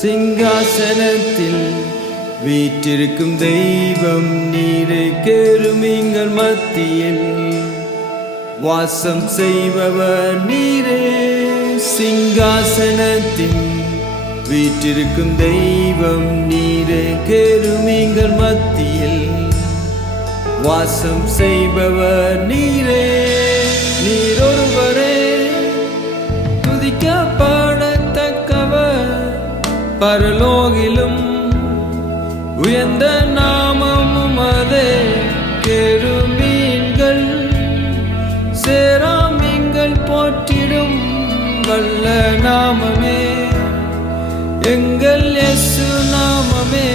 சிங்காசனத்தில் வீற்றிருக்கும் தெய்வம் நீரே, கேருமீன்கள் மத்தியில் வாசம் செய்பவர் நீரே. சிங்காசனத்தில் வீற்றிருக்கும் தெய்வம் நீரே, கேருமீன்கள் மத்தியில் வாசம் செய்பவர் நீரே. நீர் ஒருவரே துதிக்கப்படத்தக்கவர், பரலோகிலும் உயர்ந்த நாமமும் அதே. கேருமீன்கள் சேராமீன்கள் போற்றிடும் வல்ல நாமமே, எங்கள் இயேசு நாமமே.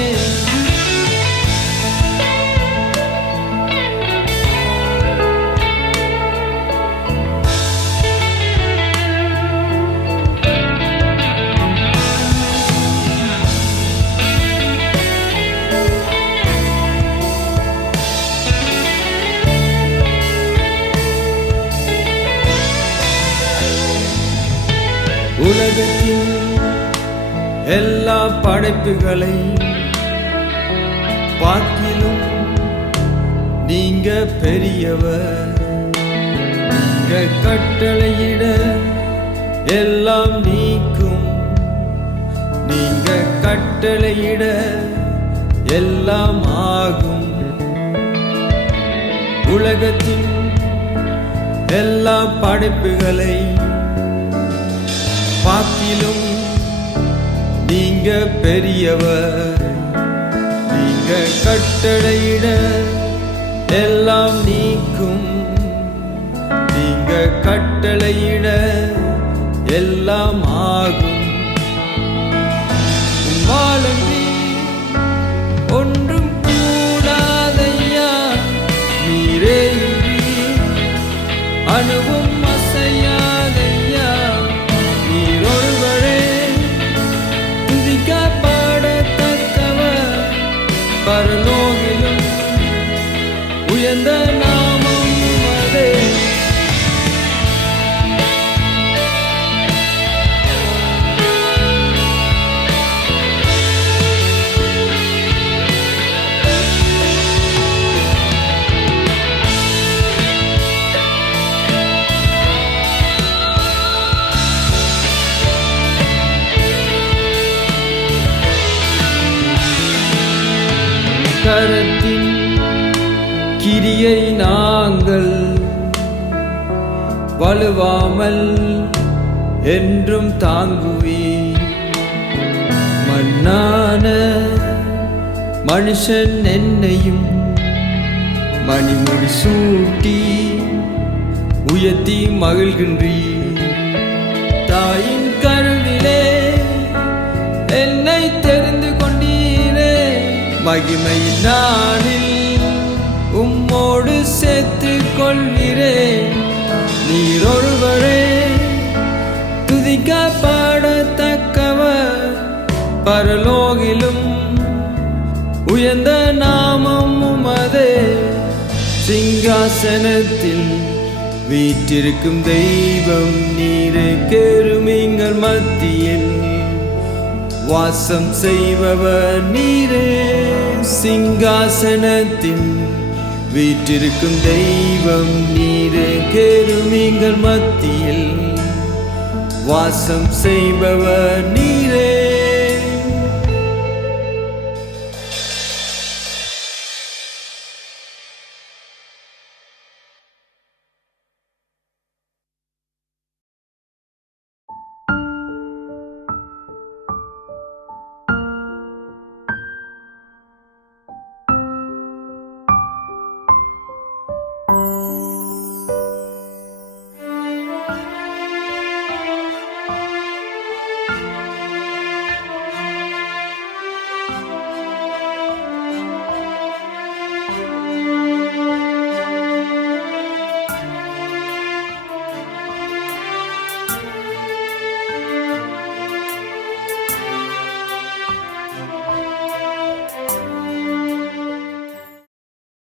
உலகத்தின் எல்லா படைப்புகளை பார்க்கிலும் நீங்க பெரியவர். நீங்க கட்டளையிட எல்லாம் நீக்கும், நீங்க கட்டளையிட எல்லாம் ஆகும். உலகத்தின் எல்லா படைப்புகளை பார்க்கிலும் நீங்க பெரியவர். நீங்க கட்டளையிட எல்லாம் நீக்கும், நீங்க கட்டளையிட எல்லாம் ஆகும். வாழன்றி ஒன்றும் கூடாதையா, நீரே அணுவும் அசையாதையா. நீர் ஒருவரே துதிக்கப்படத்தக்கவர், பரலோகிலும் உயர்ந்த நாமம் அதே. கரத்தின் கிரியை நாங்கள் வலுவாமல் என்றும் தாங்குவி. மண்ணான மனுஷன் என்னையும் மணிமுடி சூட்டி உயர்த்தி மகிழ்கின்றீ. தாயின் கருவிலே என்னை தெரிந்து கொண்டீரே, மகிமையின் நாளில் உம்மோடு சேர்த்து கொள்கிறே. நீர் ஒருவரே துதிக்கப்படத்தக்கவர், பரலோகிலும் உயர்ந்த நாமமும் அதே. சிங்காசனத்தில் வீற்றிருக்கும் தெய்வம் நீரே, கேருமீன்கள் மத்தியில் வாசம் செய்பவர் நீரே. சிங்காசனத்தில் வீற்றிருக்கும் தெய்வம் நீரே, கேருமீன்கள் மத்தியில் வாசம் செய்பவர் நீரே.